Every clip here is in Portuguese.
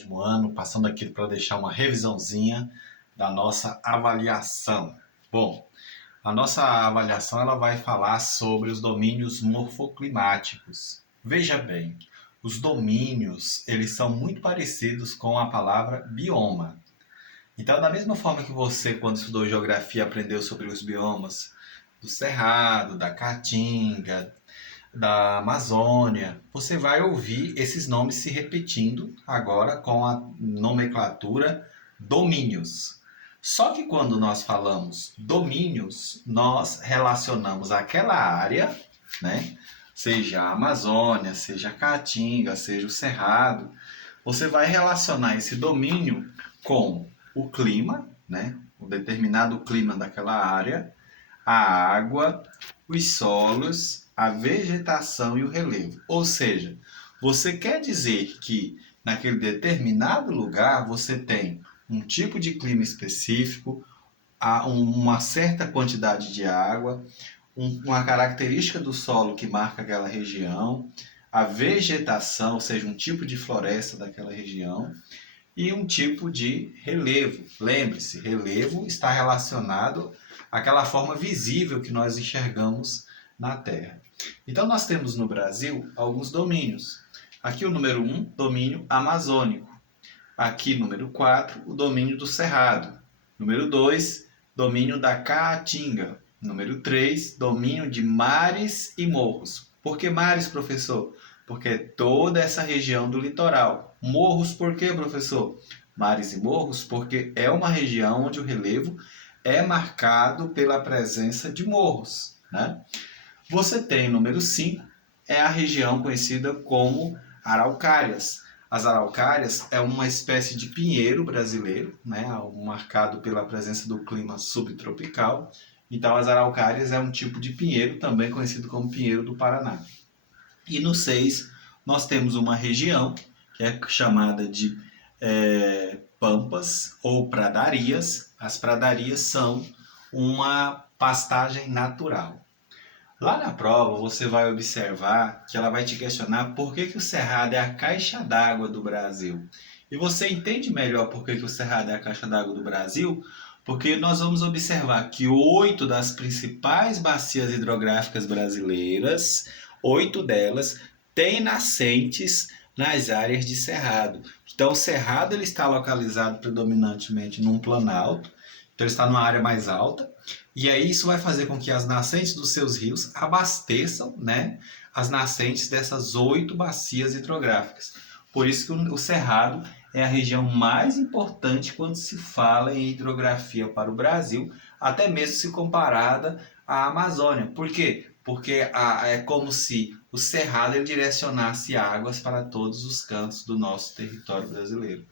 último ano, passando aqui para deixar uma revisãozinha da nossa avaliação. Bom, a nossa avaliação ela vai falar sobre os domínios morfoclimáticos. Veja bem, os domínios eles são muito parecidos com a palavra bioma. Então, da mesma forma que você, quando estudou geografia, aprendeu sobre os biomas do Cerrado, da Caatinga, da Amazônia, você vai ouvir esses nomes se repetindo agora com a nomenclatura domínios. Só que quando nós falamos domínios, nós relacionamos aquela área, né? Seja a Amazônia, seja a Caatinga, seja o Cerrado, você vai relacionar esse domínio com o clima, né? O determinado clima daquela área, a água, os solos, a vegetação e o relevo. Ou seja, você quer dizer que naquele determinado lugar você tem um tipo de clima específico, uma certa quantidade de água, uma característica do solo que marca aquela região, a vegetação, ou seja, um tipo de floresta daquela região, e um tipo de relevo. Lembre-se, relevo está relacionado àquela forma visível que nós enxergamos na Terra. Então nós temos no Brasil alguns domínios. Aqui o número 1, domínio amazônico. Aqui número 4, o domínio do Cerrado. Número 2, domínio da Caatinga. Número 3, domínio de mares e morros. Por que mares, professor? Porque é toda essa região do litoral. Morros, por quê, professor? Mares e morros, porque é uma região onde o relevo é marcado pela presença de morros, né? Você tem número 5, é a região conhecida como araucárias. As araucárias é uma espécie de pinheiro brasileiro, né? Marcado pela presença do clima subtropical. Então, as araucárias é um tipo de pinheiro, também conhecido como pinheiro do Paraná. E no 6, nós temos uma região que é chamada de pampas ou pradarias. As pradarias são uma pastagem natural. Lá na prova, você vai observar que ela vai te questionar por que o Cerrado é a caixa d'água do Brasil. E você entende melhor por que o Cerrado é a caixa d'água do Brasil? Porque nós vamos observar que 8 das principais bacias hidrográficas brasileiras, 8 delas, têm nascentes nas áreas de cerrado. Então, o cerrado ele está localizado predominantemente num planalto, então ele está numa área mais alta, e aí isso vai fazer com que as nascentes dos seus rios abasteçam, né, as nascentes dessas 8 bacias hidrográficas. Por isso que o cerrado é a região mais importante quando se fala em hidrografia para o Brasil, até mesmo se comparada à Amazônia. Por quê? Porque é como se o cerrado ele direcionasse águas para todos os cantos do nosso território brasileiro.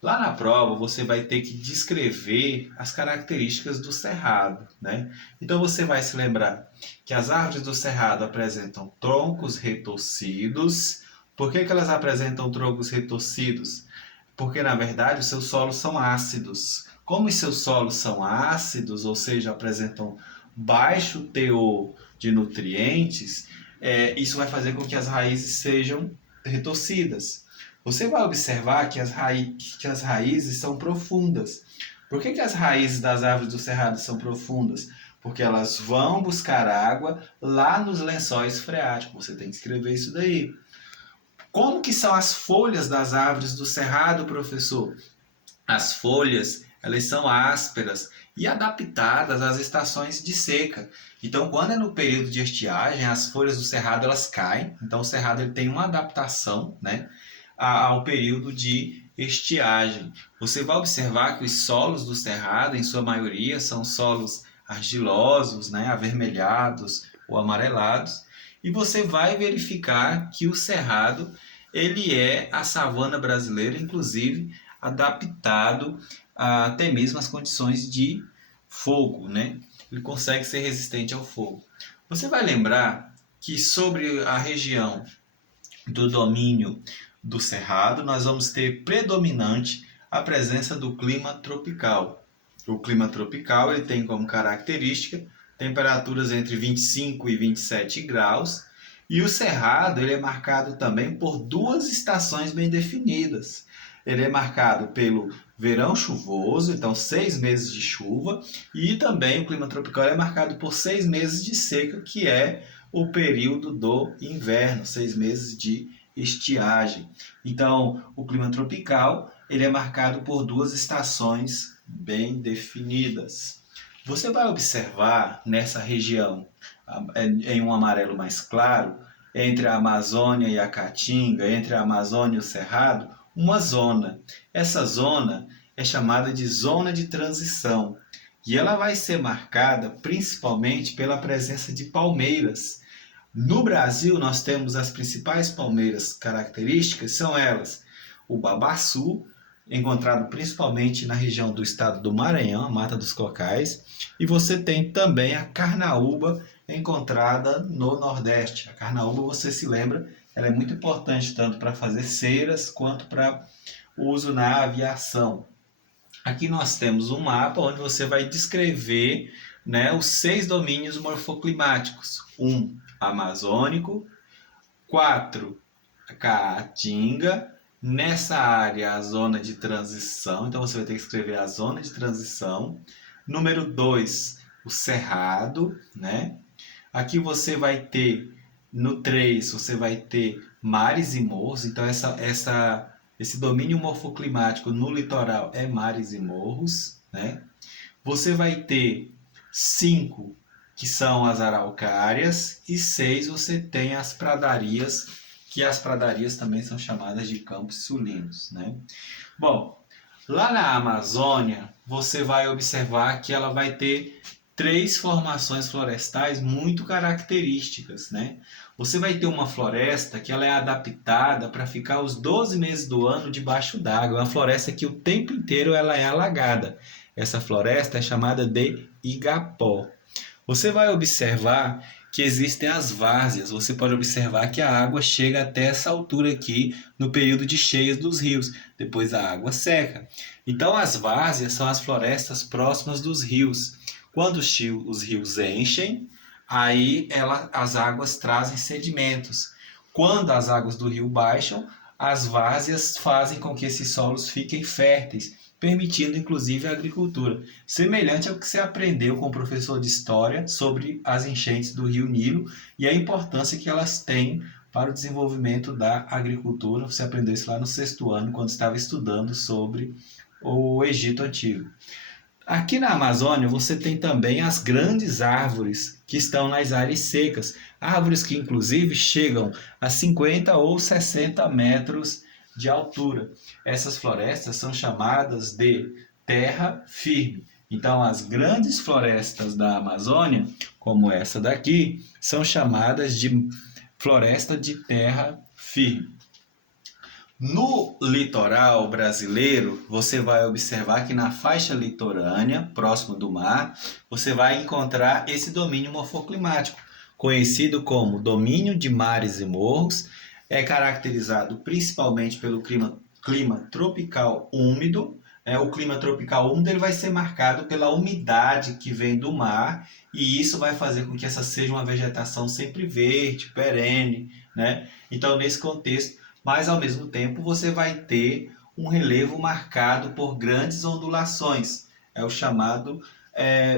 Lá na prova você vai ter que descrever as características do cerrado, né? Então você vai se lembrar que as árvores do cerrado apresentam troncos retorcidos. Por que elas apresentam troncos retorcidos? Porque na verdade os seus solos são ácidos. Como os seus solos são ácidos, ou seja, apresentam baixo teor de nutrientes, isso vai fazer com que as raízes sejam retorcidas. Você vai observar que as raízes são profundas. Por que as raízes das árvores do cerrado são profundas? Porque elas vão buscar água lá nos lençóis freáticos. Você tem que escrever isso daí. Como que são as folhas das árvores do cerrado, professor? As folhas, elas são ásperas e adaptadas às estações de seca. Então, quando é no período de estiagem, as folhas do cerrado elas caem. Então, o cerrado ele tem uma adaptação, né, ao período de estiagem. Você vai observar que os solos do cerrado, em sua maioria, são solos argilosos, né, avermelhados ou amarelados. E você vai verificar que o cerrado ele é a savana brasileira, inclusive adaptado até mesmo às condições de fogo, né? Ele consegue ser resistente ao fogo. Você vai lembrar que sobre a região do domínio do cerrado, nós vamos ter predominante a presença do clima tropical. O clima tropical ele tem como característica temperaturas entre 25 e 27 graus, e o cerrado ele é marcado também por 2 estações bem definidas. ele é marcado pelo verão chuvoso, então 6 meses de chuva, e também o clima tropical é marcado por 6 meses de seca, que é o período do inverno, 6 meses de estiagem. Então, o clima tropical ele é marcado por 2 estações bem definidas. Você vai observar nessa região, em um amarelo mais claro, entre a Amazônia e a Caatinga, entre a Amazônia e o Cerrado, uma zona. Essa zona é chamada de zona de transição e ela vai ser marcada principalmente pela presença de palmeiras. No Brasil, nós temos as principais palmeiras características, são elas: o babaçu, encontrado principalmente na região do estado do Maranhão, a Mata dos Cocais, e você tem também a carnaúba, encontrada no Nordeste. A carnaúba, você se lembra, ela é muito importante tanto para fazer ceras quanto para uso na aviação. Aqui nós temos um mapa onde você vai descrever, né, os 6 domínios morfoclimáticos. 1, amazônico. 4, caatinga. Nessa área, a zona de transição. Então você vai ter que escrever a zona de transição. Número 2, o cerrado, né? Aqui você vai ter, no 3, você vai ter mares e morros. Então esse domínio morfoclimático no litoral é mares e morros, né? Você vai ter 5, que são as araucárias, e 6, você tem as pradarias, que as pradarias também são chamadas de campos sulinos, né? Bom, lá na Amazônia, você vai observar que ela vai ter 3 formações florestais muito características, né? Você vai ter uma floresta que ela é adaptada para ficar os 12 meses do ano debaixo d'água. É uma floresta que o tempo inteiro ela é alagada. Essa floresta é chamada de igapó. Você vai observar que existem as várzeas. Você pode observar que a água chega até essa altura aqui no período de cheias dos rios. Depois a água seca. Então as várzeas são as florestas próximas dos rios. Quando os rios enchem, aí as águas trazem sedimentos. Quando as águas do rio baixam, as várzeas fazem com que esses solos fiquem férteis, permitindo inclusive a agricultura. Semelhante ao que você aprendeu com o professor de história sobre as enchentes do rio Nilo e a importância que elas têm para o desenvolvimento da agricultura. Você aprendeu isso lá no 6º ano, quando estava estudando sobre o Egito Antigo. Aqui na Amazônia você tem também as grandes árvores que estão nas áreas secas, árvores que inclusive chegam a 50 ou 60 metros de altura. Essas florestas são chamadas de terra firme. Então as grandes florestas da Amazônia, como essa daqui, são chamadas de floresta de terra firme. No litoral brasileiro, você vai observar que na faixa litorânea, próximo do mar, você vai encontrar esse domínio morfoclimático, conhecido como domínio de mares e morros. É caracterizado principalmente pelo clima tropical úmido. O clima tropical úmido ele vai ser marcado pela umidade que vem do mar, e isso vai fazer com que essa seja uma vegetação sempre verde, perene, né? Então, nesse contexto, mas ao mesmo tempo você vai ter um relevo marcado por grandes ondulações. É o chamado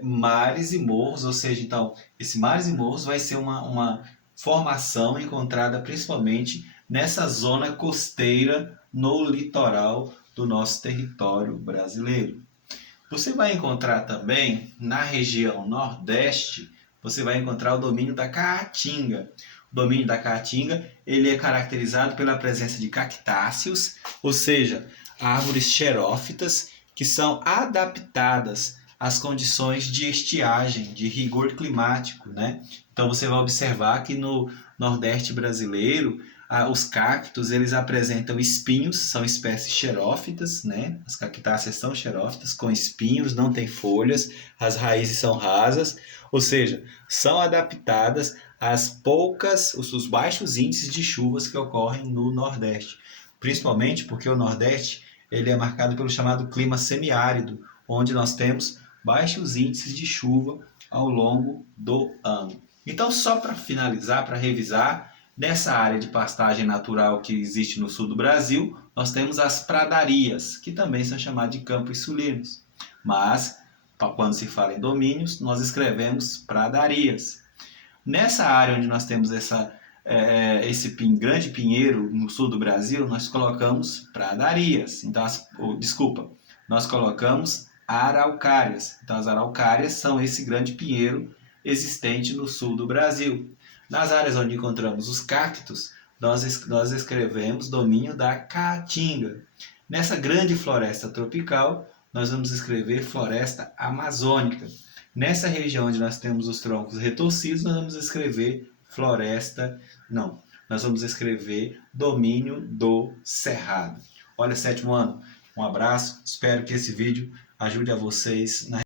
mares e morros, ou seja, então, esse mares e morros vai ser uma formação encontrada principalmente nessa zona costeira no litoral do nosso território brasileiro. Você vai encontrar também na região nordeste, você vai encontrar o domínio da Caatinga. O domínio da Caatinga ele é caracterizado pela presença de cactáceos, ou seja, árvores xerófitas que são adaptadas às condições de estiagem, de rigor climático, né? Então você vai observar que no Nordeste brasileiro os cactos eles apresentam espinhos, são espécies xerófitas, né? As cactáceas são xerófitas, com espinhos, não tem folhas, as raízes são rasas, ou seja, são adaptadas os baixos índices de chuvas que ocorrem no Nordeste. Principalmente porque o Nordeste ele é marcado pelo chamado clima semiárido, onde nós temos baixos índices de chuva ao longo do ano. Então, só para finalizar, para revisar, nessa área de pastagem natural que existe no sul do Brasil, nós temos as pradarias, que também são chamadas de campos sulinos. Mas, quando se fala em domínios, nós escrevemos pradarias. Nessa área onde nós temos esse grande pinheiro no sul do Brasil, nós colocamos pradarias. Então, nós colocamos araucárias. Então, as araucárias são esse grande pinheiro existente no sul do Brasil. Nas áreas onde encontramos os cactos, nós escrevemos domínio da caatinga. Nessa grande floresta tropical, nós vamos escrever floresta amazônica. Nessa região onde nós temos os troncos retorcidos, nós vamos escrever nós vamos escrever domínio do cerrado. Olha, sétimo ano, um abraço, espero que esse vídeo ajude a vocês na